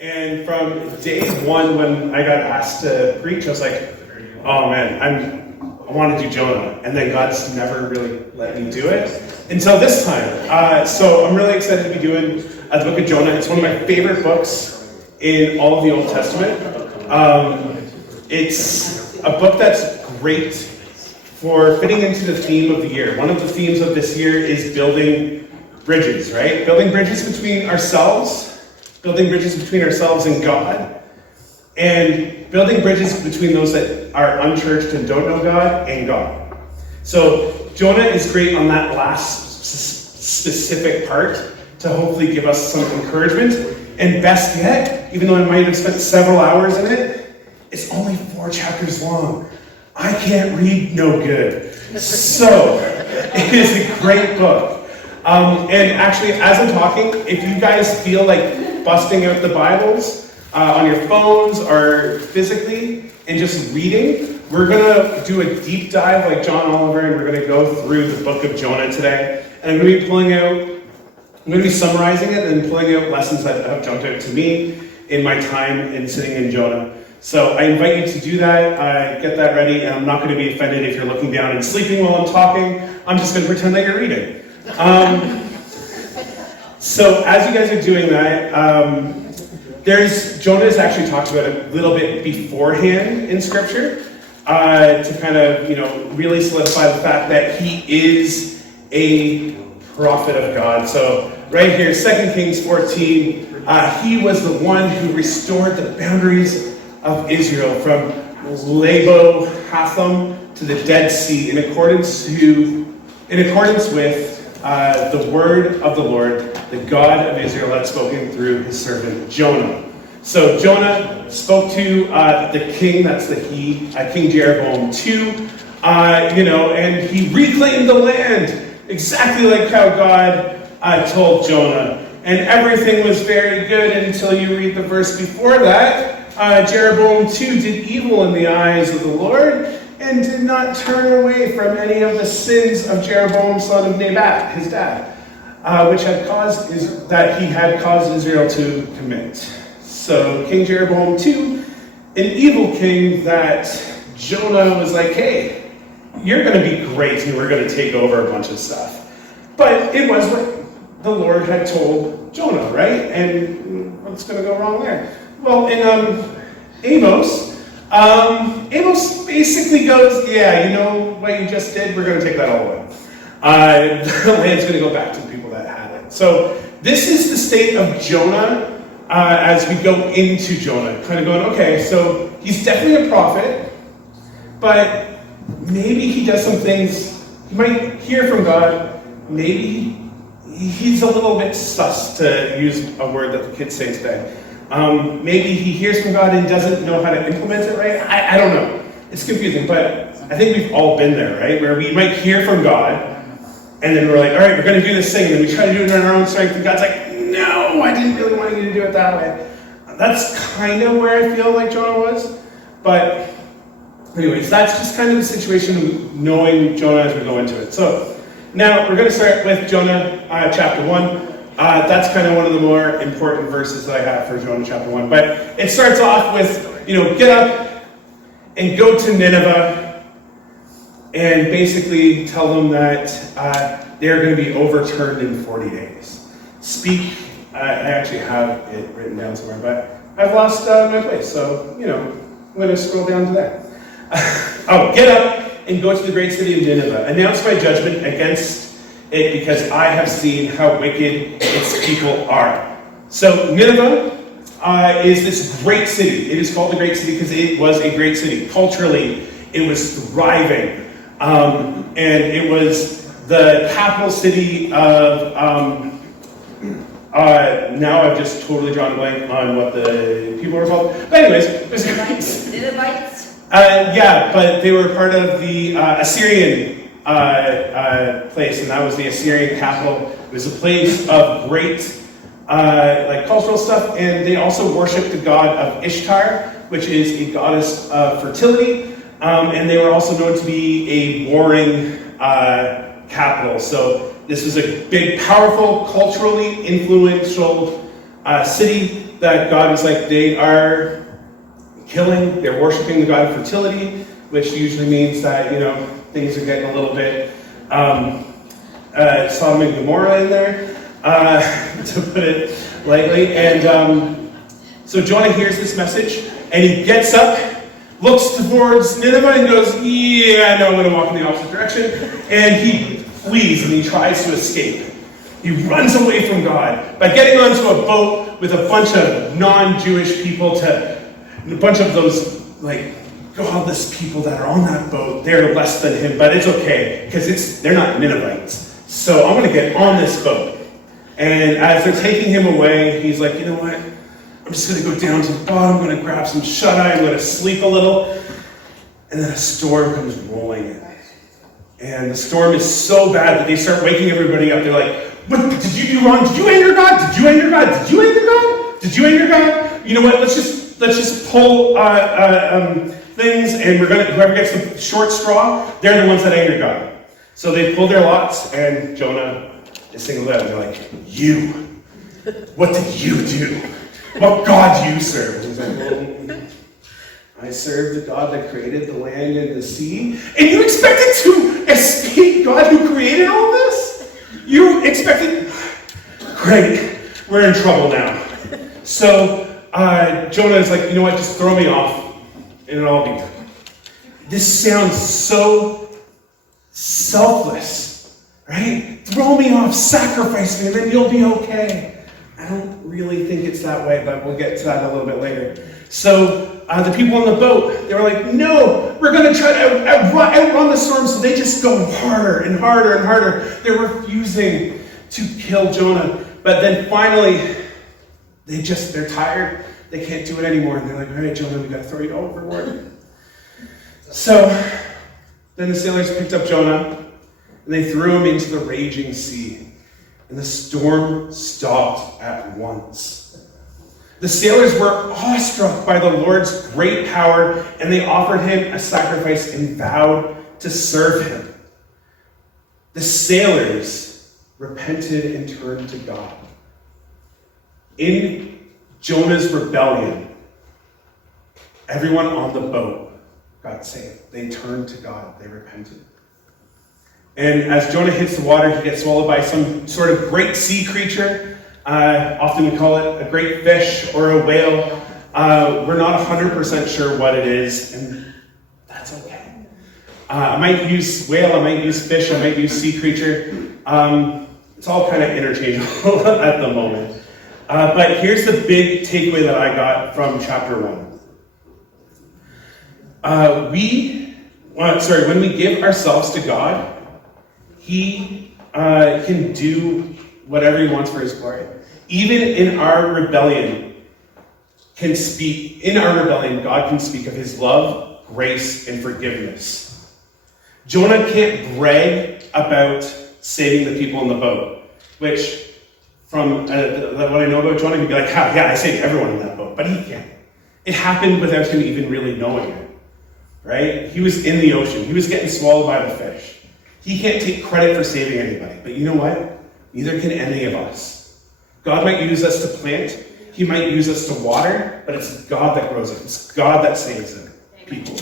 And from day one, when I got asked to preach, I was like, oh man, I want to do Jonah. And then God's never really let me do it until this time. So I'm really excited to be doing the book of Jonah. It's one of my favorite books in all of the Old Testament. It's a book that's great for fitting into the theme of the year. One of the themes of this year is building bridges, right? Building bridges between ourselves, building bridges between ourselves and God, and building bridges between those that are unchurched and don't know God and God. So Jonah is great on that last specific part to hopefully give us some encouragement. And best yet, even though I might have spent several hours in it, it's only 4 chapters long. I can't read no good. So it is a great book. And actually, as I'm talking, if you guys feel like busting out the Bibles on your phones or physically and just reading, we're going to do a deep dive like John Oliver, and we're going to go through the book of Jonah today. And I'm going to be summarizing it and pulling out lessons that have jumped out to me in my time in sitting in Jonah. So I invite you to do that, get that ready, and I'm not going to be offended if you're looking down and sleeping while I'm talking. I'm just going to pretend that you're reading. So as you guys are doing that, Jonah is actually talked about a little bit beforehand in Scripture to kind of, really solidify the fact that he is a prophet of God. So right here, 2 Kings 14, he was the one who restored the boundaries of Israel from Labo Hatham to the Dead Sea in accordance with the word of the Lord, the God of Israel, had spoken through his servant Jonah. So Jonah spoke to the king, that's the he, King Jeroboam II, and he reclaimed the land exactly like how God told Jonah. And everything was very good until you read the verse before that. Jeroboam II did evil in the eyes of the Lord and did not turn away from any of the sins of Jeroboam, son of Nebat, his dad, which had caused Israel to commit. So King Jeroboam II, an evil king that Jonah was like, hey, you're going to be great and we're going to take over a bunch of stuff. But it was what the Lord had told Jonah, right? And what's going to go wrong there? Well, in Amos basically goes, yeah, you know what you just did? We're going to take that all away. The land's going to go back to the people that had it. So this is the state of Jonah as we go into Jonah. Kind of going, okay, so he's definitely a prophet, but maybe he does some things. He might hear from God. Maybe he's a little bit sus, to use a word that the kids say today. Maybe he hears from God and doesn't know how to implement it right. I don't know. It's confusing, but I think we've all been there, right? Where we might hear from God, and then we're like, all right, we're going to do this thing, and then we try to do it in our own strength, and God's like, no, I didn't really want you to do it that way. That's kind of where I feel like Jonah was. But anyways, that's just kind of the situation of knowing Jonah as we go into it. So now we're going to start with Jonah chapter 1. That's kind of one of the more important verses that I have for Jonah chapter 1. But it starts off with, get up and go to Nineveh and basically tell them that they're going to be overturned in 40 days. Speak, I actually have it written down somewhere, but I've lost my place, so, I'm going to scroll down to that. Get up and go to the great city of Nineveh. Announce my judgment against it, because I have seen how wicked its people are. So Nineveh is this great city. It is called the great city because it was a great city. Culturally, it was thriving. And it was the capital city of, now I've just totally drawn a blank on what the people were called. But anyways, it was great. Ninevites? Yeah, but they were part of the Assyrian place, and that was the Assyrian capital. It was a place of great cultural stuff, and they also worshipped the god of Ishtar, which is a goddess of fertility, and they were also known to be a warring capital. So this was a big, powerful, culturally influential city that God was like, they are killing, they're worshiping the god of fertility, which usually means that, things are getting a little bit Sodom and Gomorrah in there, to put it lightly. And so Jonah hears this message, and he gets up, looks towards Nineveh, and goes, yeah, no, I'm going to walk in the opposite direction. And he flees, and he tries to escape. He runs away from God by getting onto a boat with a bunch of non-Jewish people, a bunch of those, godless people that are on that boat. They're less than him, but it's okay, because they're not Ninevites. So I'm going to get on this boat. And as they're taking him away, he's like, you know what? I'm just going to go down to the bottom, I'm going to grab some shut-eye, I'm going to sleep a little. And then a storm comes rolling in. And the storm is so bad that they start waking everybody up. They're like, what did you do wrong? Did you anger God? Did you anger God? Did you anger God? Did you anger God? You know what? Let's just pull things, and whoever gets the short straw, they're the ones that anger God. So they pull their lots, and Jonah is singled out. They're like, you. What did you do? What God do you serve? And he's like, well, I serve the God that created the land and the sea. And you expected to escape God who created all this? You expected... Great. We're in trouble now. So Jonah is like, you know what? Just throw me off, and it'll all be good. This sounds so selfless, right? Throw me off, sacrifice me, and then you'll be okay. I don't really think it's that way, but we'll get to that a little bit later. So the people on the boat, they were like, no, we're going to try to outrun the storm. So they just go harder and harder and harder. They're refusing to kill Jonah. But then finally, they're tired. They can't do it anymore. And they're like, all right, Jonah, we got to throw you overboard. So then the sailors picked up Jonah, and they threw him into the raging sea. And the storm stopped at once. The sailors were awestruck by the Lord's great power, and they offered him a sacrifice and vowed to serve him. The sailors repented and turned to God. In Jonah's rebellion, everyone on the boat got saved. They turned to God. They repented. And as Jonah hits the water, he gets swallowed by some sort of great sea creature. Often we call it a great fish or a whale. We're not 100% sure what it is, and that's okay. I might use whale, I might use fish, I might use sea creature. It's all kind of interchangeable at the moment. But here's the big takeaway that I got from chapter 1. When we give ourselves to God, He can do whatever He wants for His glory. Even in our rebellion, God can speak of His love, grace, and forgiveness. Jonah can't brag about saving the people in the boat, which, from what I know about Jonah, he'd be like, yeah, I saved everyone in that boat, but he can't. It happened without him even really knowing it, right? He was in the ocean. He was getting swallowed by the fish. He can't take credit for saving anybody, but you know what? Neither can any of us. God might use us to plant. He might use us to water, but it's God that grows it. It's God that saves it, people.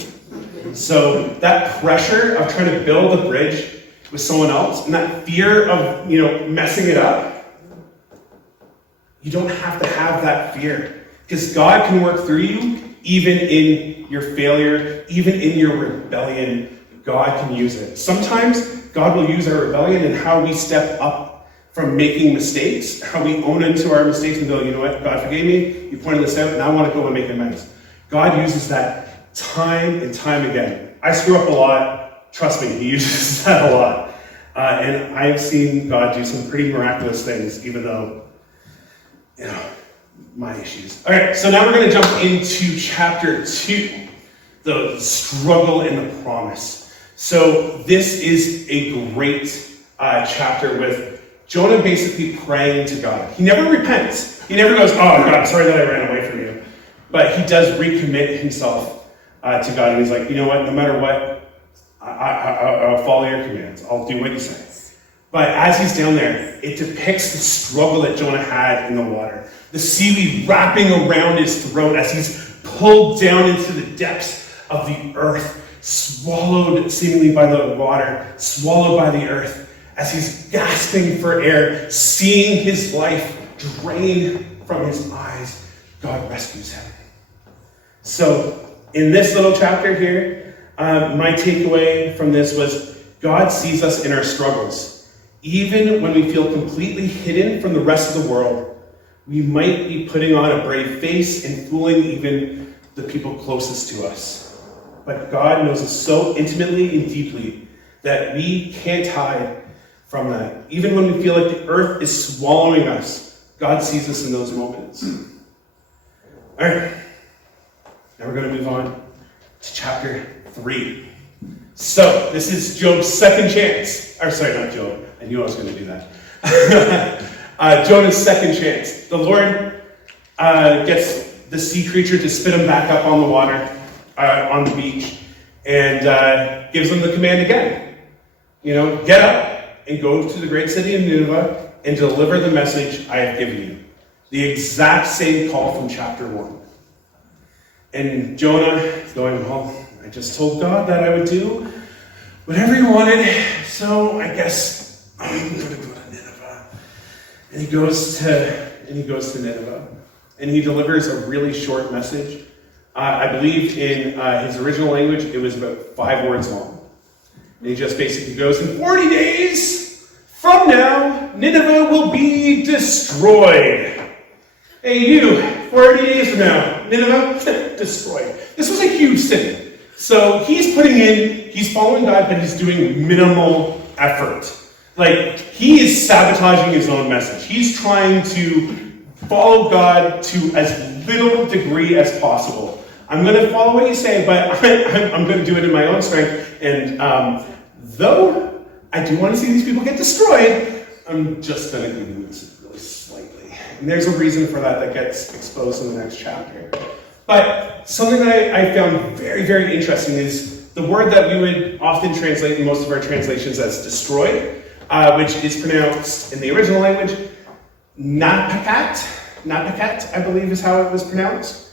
So that pressure of trying to build a bridge with someone else, and that fear of, messing it up, you don't have to have that fear. Because God can work through you, even in your failure, even in your rebellion. God can use it. Sometimes God will use our rebellion and how we step up from making mistakes, how we own into our mistakes and go, you know what, God forgave me, you pointed this out, and I want to go and make amends. God uses that time and time again. I screw up a lot. Trust me, He uses that a lot. And I've seen God do some pretty miraculous things, even though, my issues. All right, so now we're going to jump into chapter 2, the struggle and the promise. So this is a great chapter with Jonah basically praying to God. He never repents. He never goes, oh God, sorry that I ran away from you. But he does recommit himself to God. And he's like, you know what, no matter what, I'll follow your commands. I'll do what you say. But as he's down there, it depicts the struggle that Jonah had in the water. the seaweed wrapping around his throat as he's pulled down into the depths of the earth, swallowed seemingly by the water, swallowed by the earth, as he's gasping for air, seeing his life drain from his eyes. God rescues him. So in this little chapter here, my takeaway from this was God sees us in our struggles. Even when we feel completely hidden from the rest of the world, we might be putting on a brave face and fooling even the people closest to us. But God knows us so intimately and deeply that we can't hide from that. Even when we feel like the earth is swallowing us, God sees us in those moments. All right, now we're going to move on to chapter 3. So, this is Job's second chance. Or sorry, not Job. I knew I was going to do that. Jonah's second chance. The Lord gets the sea creature to spit him back up on the water, on the beach, and gives him the command again. Get up and go to the great city of Nineveh and deliver the message I have given you. The exact same call from chapter 1. And Jonah is going, well, I just told God that I would do whatever he wanted, so I guess I'm going to go to Nineveh. And he goes to Nineveh, and he delivers a really short message. I believe in his original language, it was about 5 words long. And he just basically goes, in 40 days from now, Nineveh will be destroyed. Hey, you, 40 days from now, Nineveh, destroyed. This was a huge city. So he's following God, but he's doing minimal effort. He is sabotaging his own message. He's trying to follow God to as little degree as possible. I'm going to follow what you say, but I'm going to do it in my own strength. And though I do want to see these people get destroyed, I'm just going to give them this really slightly. And there's a reason for that gets exposed in the next chapter. But something that I found very, very interesting is the word that we would often translate in most of our translations as destroyed, which is pronounced in the original language, napakat, I believe is how it was pronounced,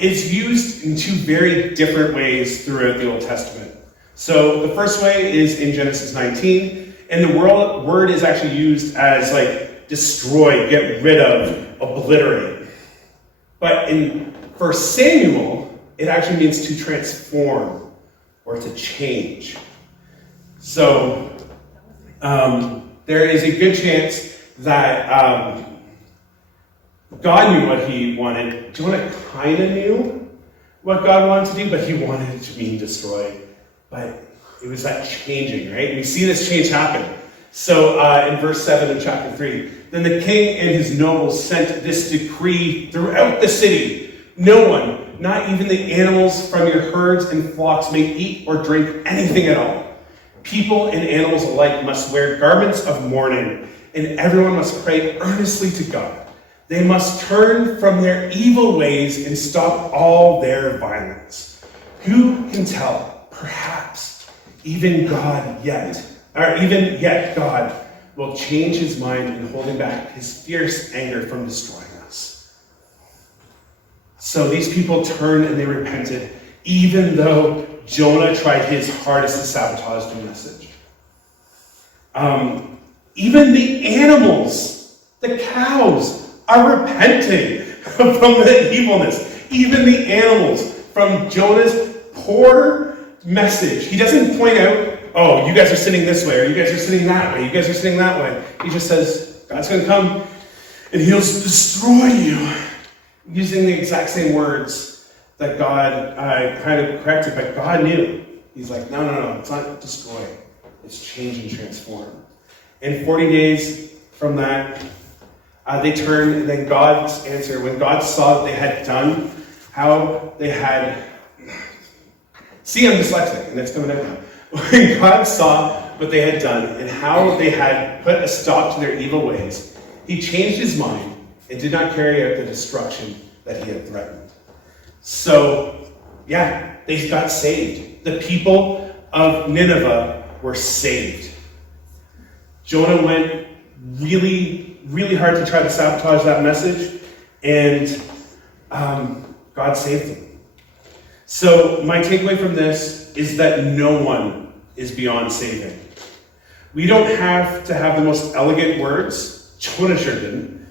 is used in 2 very different ways throughout the Old Testament. So the first way is in Genesis 19, and the word is actually used as destroy, get rid of, obliterate. But in 1 Samuel, it actually means to transform or to change. So there is a good chance that God knew what he wanted. Jonah kind of knew what God wanted to do, but he wanted it to mean destroyed. But it was that changing, right? We see this change happen. So in verse 7 of chapter 3, then the king and his nobles sent this decree throughout the city. No one, not even the animals from your herds and flocks, may eat or drink anything at all. People and animals alike must wear garments of mourning, and everyone must pray earnestly to God. They must turn from their evil ways and stop all their violence. Who can tell? Perhaps even yet God will change his mind in holding back his fierce anger from destroying us. So these people turned and they repented, even though Jonah tried his hardest to sabotage the message. Even the animals, the cows, are repenting from the evilness. Even the animals, from Jonah's poor message. He doesn't point out, oh, you guys are sitting this way, or you guys are sitting that way, you guys are sitting that way. He just says, God's going to come and he'll destroy you. Using the exact same words that God kind of corrected, but God knew. He's like, no, it's not destroy. It's change and transform. And 40 days from that, they turned, and then God's answer, when God saw that they had done, how they had, see, I'm dyslexic, and it's coming out now. When God saw what they had done, and how they had put a stop to their evil ways, he changed his mind, and did not carry out the destruction that he had threatened. So, they got saved. The people of Nineveh were saved. Jonah went really, really hard to try to sabotage that message, and God saved them. So my takeaway from this is that no one is beyond saving. We don't have to have the most elegant words. Jonah sure didn't.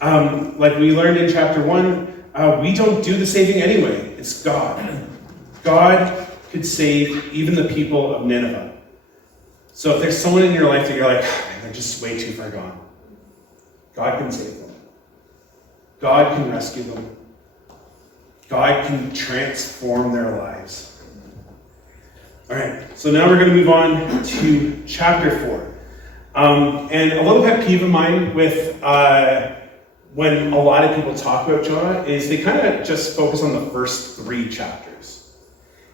Like we learned in chapter 1, we don't do the saving anyway. It's God. God could save even the people of Nineveh. So if there's someone in your life that you're like, they're just way too far gone, God can save them. God can rescue them. God can transform their lives. All right, so now we're going to move on to chapter 4. And a little pet peeve of mine with when a lot of people talk about Jonah is they kind of just focus on the first 3 chapters.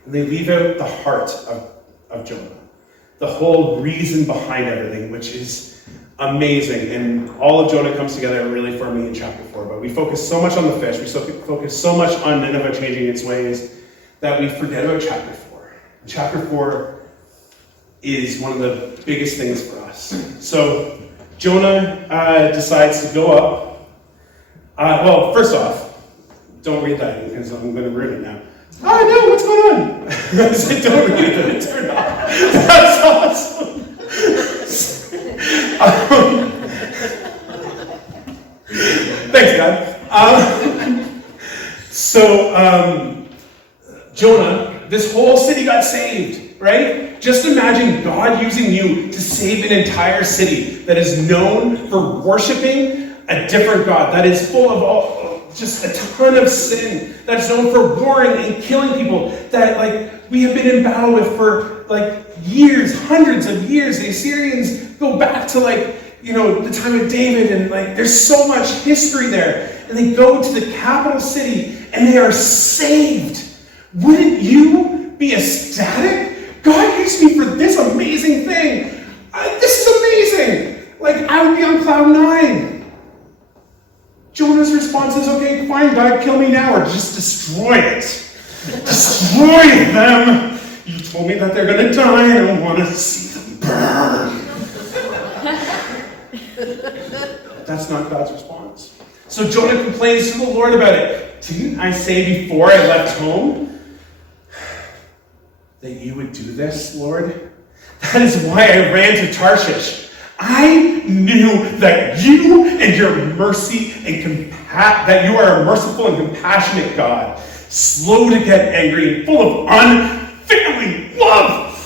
And they leave out the heart of Jonah. The whole reason behind everything, which is amazing. And all of Jonah comes together really for me in chapter 4. But we focus so much on the fish, we focus so much on Nineveh changing its ways, that we forget about chapter 4. Chapter 4 is one of the biggest things for us. So Jonah decides to go up. Well, first off, don't read that because I'm going to ruin it now. Oh no, what's going on? I said, don't read it, it turned off. That's awesome. Thanks, God. Jonah, this whole city got saved, right? Just imagine God using you to save an entire city that is known for worshiping a different God, that is full of just a ton of sin, that's known for warring and killing people, that we have been in battle with for years, hundreds of years. The Assyrians go back to the time of David, and there's so much history there. And they go to the capital city and they are saved. Wouldn't you be ecstatic? God used me for this amazing thing. This is amazing. I would be on cloud 9. Jonah's response is, okay, fine, God, kill me now, or just destroy it. Destroy them. You told me that they're going to die, and I want to see them burn. That's not God's response. So Jonah complains to the Lord about it. Didn't I say before I left home that you would do this, Lord? That is why I ran to Tarshish. I knew that you and your mercy and that you are a merciful and compassionate God, slow to get angry and full of unfailing love.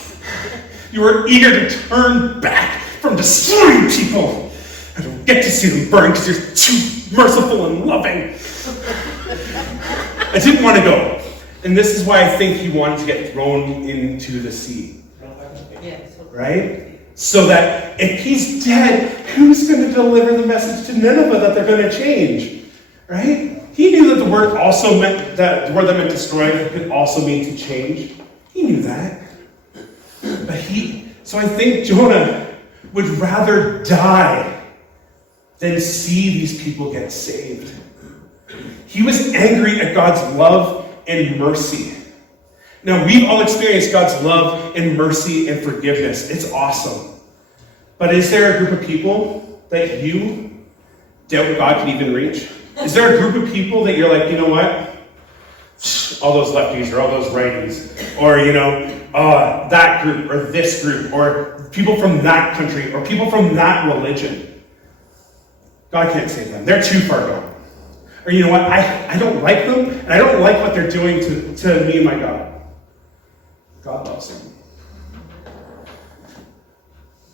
You are eager to turn back from destroying people. I don't get to see them burn because you're too merciful and loving. I didn't want to go. And this is why I think he wanted to get thrown into the sea. Right? So that if he's dead, who's going to deliver the message to Nineveh that they're going to change? Right? He knew that the word also meant that the word that meant destroy could also mean to change. He knew that. So I think Jonah would rather die than see these people get saved. He was angry at God's love and mercy. Now, we've all experienced God's love and mercy and forgiveness. It's awesome. But is there a group of people that you doubt God can even reach? Is there a group of people that you're like, you know what? All those lefties or all those righties, or, that group or this group, or people from that country, or people from that religion. God can't save them. They're too far gone. Or you know what? I don't like them, and I don't like what they're doing to me and my God. God loves them.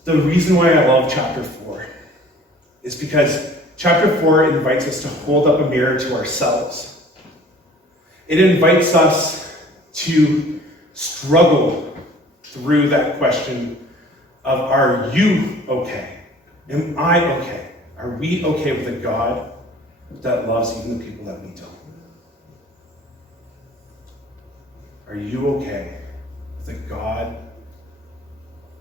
The reason why I love chapter 4 is because chapter 4 invites us to hold up a mirror to ourselves. It invites us to struggle through that question of, are you okay? Am I okay? Are we okay with a God that loves even the people that we don't? Are you okay with a God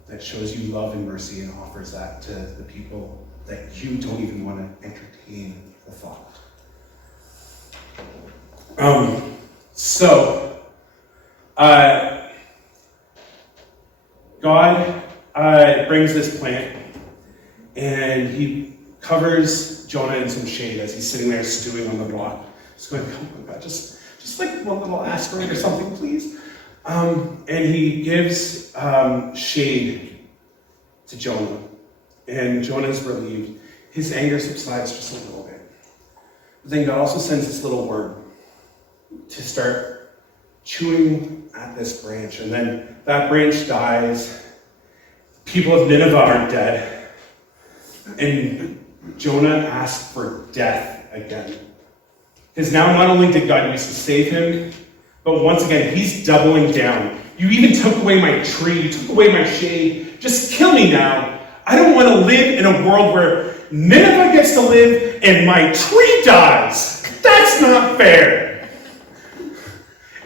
that shows you love and mercy and offers that to the people that you don't even want to entertain the thought? God brings this plant, and he covers Jonah in some shade as he's sitting there stewing on the rock. Just going, oh my God, just like one little asteroid or something, please. And he gives shade to Jonah, and Jonah is relieved. His anger subsides just a little bit. But then God also sends this little worm to start chewing at this branch, and then that branch dies. People of Nineveh aren't dead, and Jonah asked for death again. Because now not only did God use to save him, but once again, he's doubling down. You even took away my tree, you took away my shade. Just kill me now. I don't want to live in a world where Nineveh gets to live and my tree dies. That's not fair.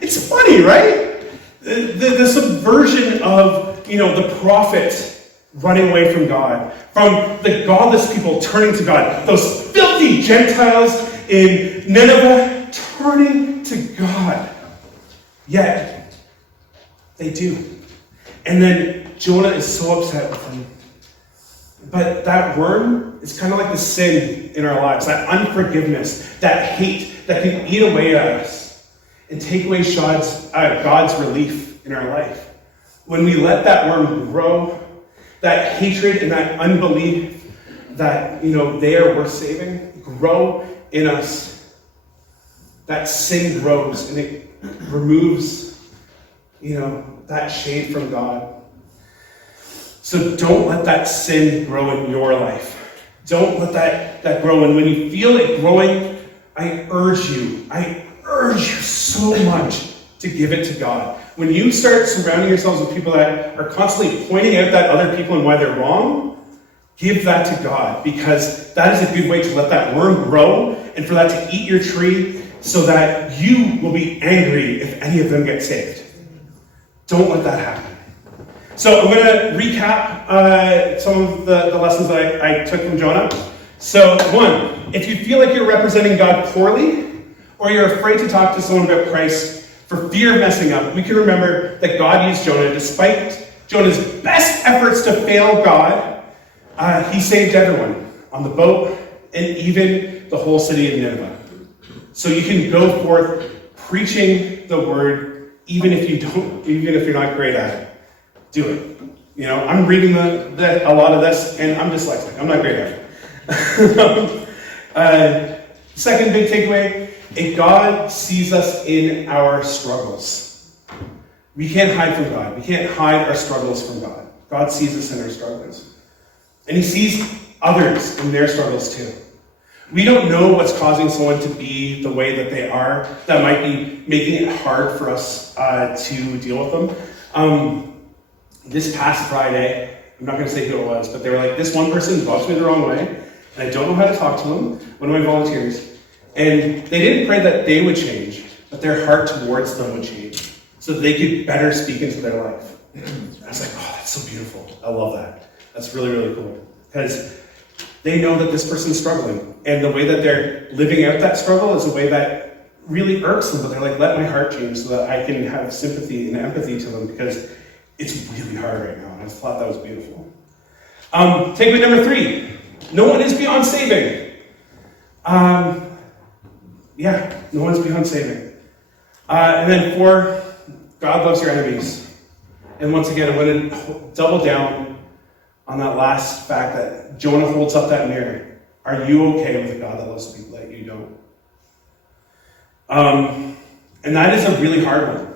It's funny, right? The subversion of, the prophet running away from God, from the godless people turning to God, those filthy Gentiles in Nineveh turning to God. Yet, they do. And then Jonah is so upset with them. But that worm is kind of like the sin in our lives, that unforgiveness, that hate that can eat away at us and take away God's relief in our life. When we let that worm grow, that hatred and that unbelief that, they are worth saving, grow in us, that sin grows and it removes, that shade from God. So don't let that sin grow in your life. Don't let that grow. And when you feel it growing, I urge you so much to give it to God. When you start surrounding yourselves with people that are constantly pointing out that other people and why they're wrong, give that to God, because that is a good way to let that worm grow and for that to eat your tree so that you will be angry if any of them get saved. Don't let that happen. So I'm going to recap some of the lessons that I took from Jonah. So 1, if you feel like you're representing God poorly, or you're afraid to talk to someone about Christ for fear of messing up, we can remember that God used Jonah. Despite Jonah's best efforts to fail God, he saved everyone on the boat and even the whole city of Nineveh. So you can go forth preaching the word, even if you're not great at it. Do it. I'm reading a lot of this, and I'm dyslexic. I'm not great at it. Second big takeaway, if God sees us in our struggles. We can't hide from God. We can't hide our struggles from God. God sees us in our struggles. And he sees others in their struggles too. We don't know what's causing someone to be the way that they are. That might be making it hard for us to deal with them. This past Friday, I'm not going to say who it was, but they were like, this one person rubs me the wrong way, and I don't know how to talk to them, one of my volunteers. And they didn't pray that they would change, but their heart towards them would change, so that they could better speak into their life. And I was like, oh, that's so beautiful. I love that. That's really, really cool. Because they know that this person's struggling, and the way that they're living out that struggle is a way that really irks them, but they're like, let my heart change so that I can have sympathy and empathy to them, because it's really hard right now, and I thought that was beautiful. Takeaway number 3, no one is beyond saving. No one's beyond saving. And then 4, God loves your enemies. And once again, I'm going to double down on that last fact that Jonah holds up that mirror. Are you okay with a God that loves people that you don't? And that is a really hard one.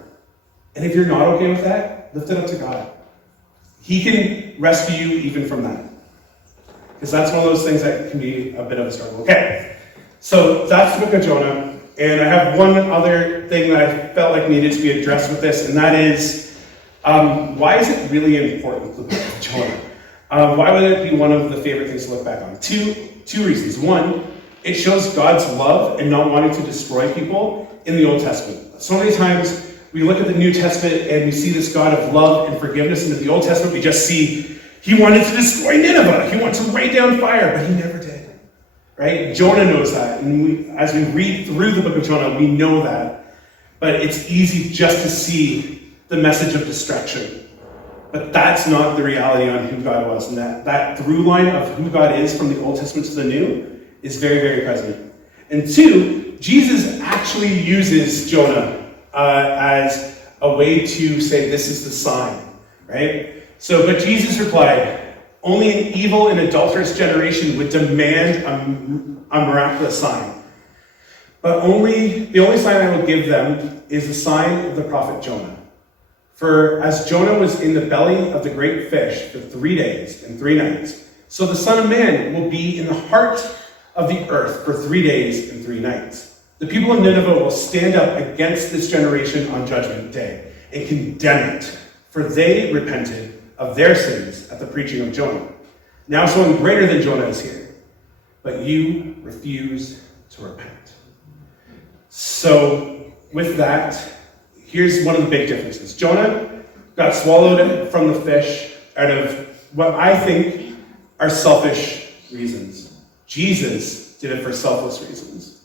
And if you're not okay with that, lift it up to God. He can rescue you even from that. Because that's one of those things that can be a bit of a struggle. Okay, so that's the book of Jonah. And I have one other thing that I felt like needed to be addressed with this, and that is, why is it really important, the book of Jonah? Why would it be one of the favorite things to look back on? Two reasons. 1, it shows God's love and not wanting to destroy people in the Old Testament. So many times, we look at the New Testament and we see this God of love and forgiveness, and in the Old Testament we just see he wanted to destroy Nineveh. He wanted to rain down fire, but he never did. Right? Jonah knows that, and as we read through the book of Jonah, we know that. But it's easy just to see the message of destruction. But that's not the reality on who God was. And that through line of who God is from the Old Testament to the New is very, very present. And two, Jesus actually uses Jonah as a way to say, this is the sign, right? So, but Jesus replied, only an evil and adulterous generation would demand a miraculous sign. But the only sign I will give them is the sign of the prophet Jonah. For as Jonah was in the belly of the great fish for 3 days and 3 nights, so the Son of Man will be in the heart of the earth for 3 days and 3 nights. The people of Nineveh will stand up against this generation on Judgment Day and condemn it, for they repented of their sins at the preaching of Jonah. Now someone greater than Jonah is here, but you refuse to repent. So with that, here's one of the big differences. Jonah got swallowed from the fish out of what I think are selfish reasons. Jesus did it for selfless reasons.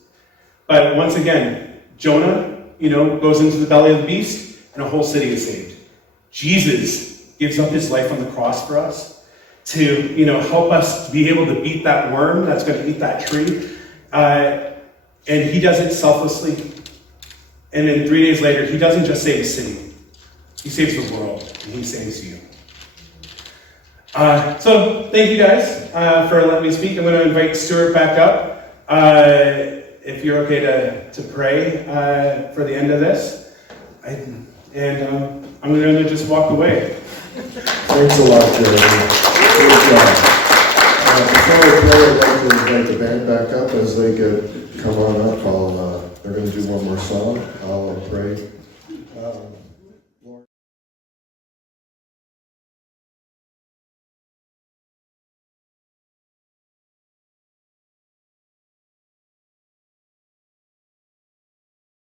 But once again, Jonah, goes into the belly of the beast and a whole city is saved. Jesus gives up his life on the cross for us to, help us be able to beat that worm that's going to eat that tree. And he does it selflessly. And then 3 days later, he doesn't just save a city. He saves the world, and he saves you. So thank you guys for letting me speak. I'm going to invite Stuart back up. If you're okay to pray for the end of this. I'm going to just walk away. Thanks a lot, Jeremy. Great job. Before I pray, I'd like to invite the band back up. As they come on up, they're going to do one more song. I'll pray.